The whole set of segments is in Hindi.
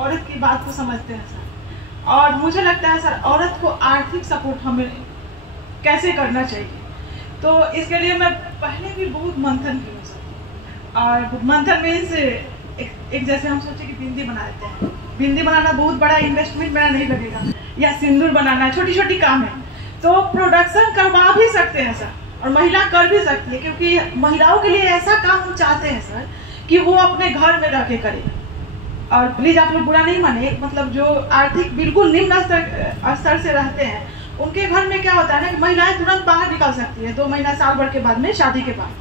औरत की बात को समझते हैं सर। और मुझे लगता है सर औरत को आर्थिक सपोर्ट हमें कैसे करना चाहिए, तो इसके लिए मैं पहले भी बहुत मंथन की हूँ सर। और मंथन मीन्स एक जैसे हम सोचे कि बिंदी बना देते हैं, बिंदी बनाना बहुत बड़ा इन्वेस्टमेंट मेरा नहीं लगेगा, या सिंदूर बनाना, छोटी छोटी काम है तो प्रोडक्शन करवा भी सकते हैं सर, और महिला कर भी सकती है, क्योंकि महिलाओं के लिए ऐसा काम हम चाहते हैं सर कि वो अपने घर में रह के करें। और प्लीज आप लोग बुरा नहीं माने, मतलब जो आर्थिक बिल्कुल निम्न स्तर से रहते हैं उनके घर में क्या होता है ना कि महिलाएं तुरंत बाहर निकल सकती है 2 महीना साल भर के बाद में शादी के बाद,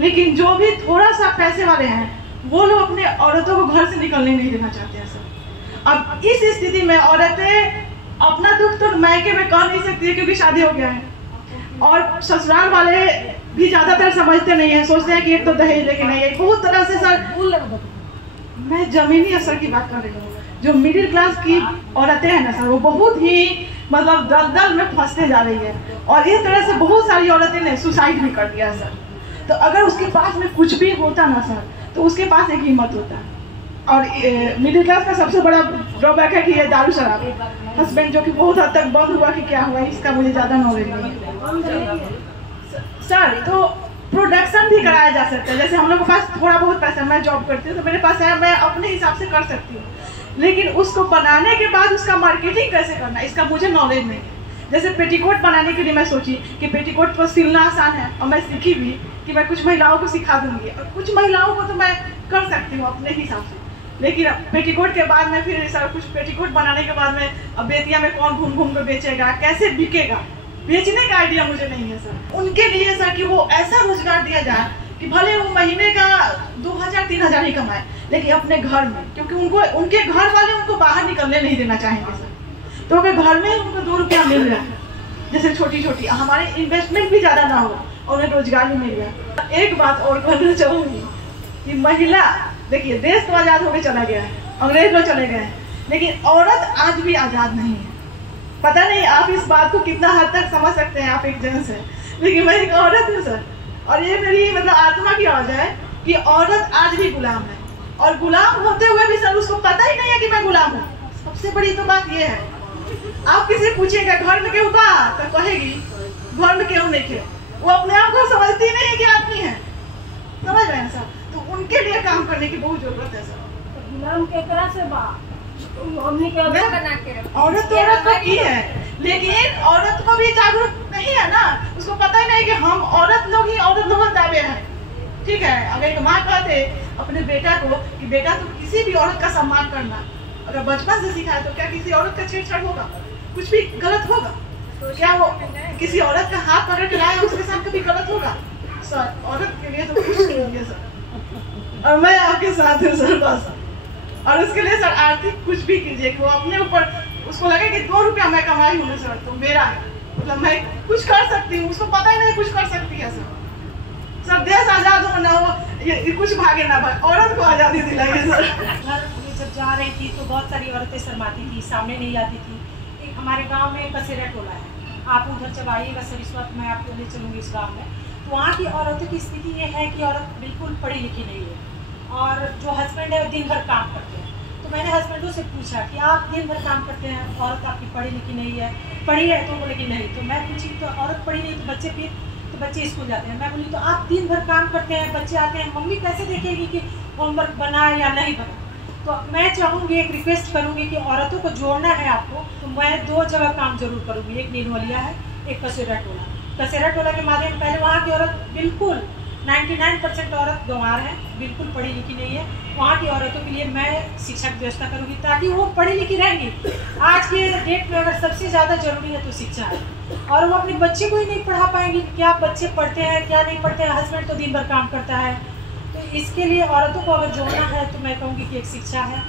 लेकिन जो भी थोड़ा सा पैसे वाले हैं वो लोग अपने औरतों को घर से निकलने नहीं देना चाहते हैं सर। अब इस स्थिति में औरतें अपना दुख तो मायके में कह नहीं सकती है क्योंकि शादी हो गया है, और ससुराल वाले भी ज्यादातर समझते नहीं है, सोचते हैं कि एक तो दहेज लेके नहीं है। बहुत तरह से सर, मैं जमीनी असर की बात कर रही हूँ, जो मिडिल क्लास की औरतें हैं ना सर, वो बहुत ही मतलब दलदल में फंसते जा रही है, और इस तरह से बहुत सारी औरतें ने सुसाइड भी कर दिया सर। तो अगर उसके पास में कुछ भी होता ना सर, तो उसके पास एक हिम्मत होता है। और मिडिल क्लास का सबसे बड़ा ड्रॉबैक है कि ये दारू शराब, हस्बैंड जो कि बहुत हद तक बंद हुआ कि क्या हुआ इसका मुझे ज्यादा नॉलेज नहीं है सर। तो प्रोडक्शन भी कराया जा सकता है, जैसे हम लोग के पास थोड़ा बहुत पैसा, मैं जॉब करती हूँ तो मेरे पास है, मैं अपने हिसाब से कर सकती हूँ, लेकिन उसको बनाने के बाद उसका मार्केटिंग कैसे करना इसका मुझे नॉलेज नहीं है। जैसे पेटीकोट बनाने के लिए मैं सोची कि पेटीकोट को सिलना आसान है, और मैं सीखी भी कि मैं कुछ महिलाओं को सिखा दूंगी, और कुछ महिलाओं को तो मैं कर सकती हूँ अपने हिसाब से, लेकिन पेटीकोट के बाद में फिर सर कुछ पेटीकोट बनाने के बाद में अब बेतिया में कौन घूम घूम कर बेचेगा, कैसे बिकेगा, बेचने का आइडिया मुझे नहीं है सर। उनके लिए सर कि वो ऐसा रोजगार दिया जाए कि भले वो महीने का 2000-3000 ही कमाए, लेकिन अपने घर में, क्योंकि उनको उनके घर वाले उनको बाहर निकलने नहीं देना चाहेंगे सर, तो अगर घर में उनको 2 रुपया मिल रहा है, जैसे छोटी छोटी, हमारे इन्वेस्टमेंट भी ज्यादा ना हो और उन्हें रोजगार भी मिल रहा है। एक बात और कहना चाहूंगी कि महिला, देखिए देश तो आजाद होकर चला गया है, अंग्रेज लोग चले गए हैं, लेकिन औरत आज भी आजाद नहीं है। पता नहीं आप इस बात को कितना हद तक समझ सकते हैं, आप एक जेंट्स हैं, लेकिन मैं एक औरत हूँ सर, और ये मेरी मतलब आत्मा की आवाज है कि औरत आज भी गुलाम है, और गुलाम होते हुए भी सर उसको पता ही नहीं है कि मैं गुलाम हूँ। सबसे बड़ी तो बात ये है, आप किसी पूछिएगा घर में क्यों बा तो कहेगी घर में क्यों नहीं थे, वो अपने आप को समझती नहीं है कि आदमी है, समझ रहे हैं सर। तो उनके लिए काम करने की बहुत जरूरत है सर। गुलाम के तरह से बा औरत तो औरत को की है, लेकिन औरत को भी जागरूक नहीं है ना, उसको पता ही नहीं कि हम औरत लोग ही औरत लोग दावे हैं। ठीक है, अगर एक माँ कहते अपने बेटा को कि बेटा तुम किसी भी औरत का सम्मान करना, अगर बचपन से सिखाए तो क्या किसी औरत का छेड़छाड़ होगा, कुछ भी गलत होगा? तो क्या वो किसी औरत का हाथ पकड़ के लाए उसके साथ कभी गलत होगा? सर औरत के लिए तो कुछ नहीं है सर, और मैं आपके साथ हूँ सर बस। और उसके लिए सर आर्थिक कुछ भी कीजिए कि वो अपने ऊपर उसको लगे कि 2 रुपया मैं कमाई हूँ सर तो मेरा है, मतलब मैं कुछ कर सकती हूँ, उसको पता ही नहीं कुछ कर सकती है सर। सब देश आजाद हो ना हो, ये कुछ भागे ना भागे, औरत को आजादी दिलाइए सर। जब जा रही थी तो बहुत सारी औरतें शर्माती थी, सामने नहीं आती थी। एक हमारे गांव में कसेरा टोला है, आप उधर जब आइएगा सर इस वक्त मैं आपको ले चलूँगी इस गाँव में, तो वहाँ की औरतों की स्थिति ये है कि औरत बिल्कुल पढ़ी लिखी नहीं है, और जो हस्बैंड है वो दिन भर काम करते हैं। तो मैंने हस्बैंडों से पूछा कि आप दिन भर काम करते हैं, औरत आपकी पढ़ी लिखी नहीं है, पढ़ी है तो बोले कि नहीं। तो मैं पूछी तो औरत पढ़ी नहीं तो बच्चे फिर, तो बच्चे स्कूल जाते हैं। मैं बोली तो आप दिन भर काम करते हैं, बच्चे आते हैं, मम्मी कैसे देखेगी कि होमवर्क बना या नहीं बना? तो मैं चाहूँगी, एक रिक्वेस्ट करूँगी कि औरतों को जोड़ना है आपको, तो मैं 2 जगह काम जरूर करूँगी, एक नीनवलिया है, एक कसेरा टोला। कसेरा टोला के माध्यम पहले वहाँ की औरत बिल्कुल 99% औरत गंवार है, बिल्कुल पढ़ी लिखी नहीं है। वहाँ की औरतों के लिए मैं शिक्षा की व्यवस्था करूँगी ताकि वो पढ़ी लिखी रहेंगी। आज के डेट में अगर सबसे ज़्यादा जरूरी है तो शिक्षा है, और वो अपने बच्चे को ही नहीं पढ़ा पाएंगी। क्या बच्चे पढ़ते हैं क्या नहीं पढ़ते हैं, हस्बैंड तो दिन भर काम करता है। तो इसके लिए औरतों को अगर जोड़ना है तो मैं कहूँगी कि एक शिक्षा है,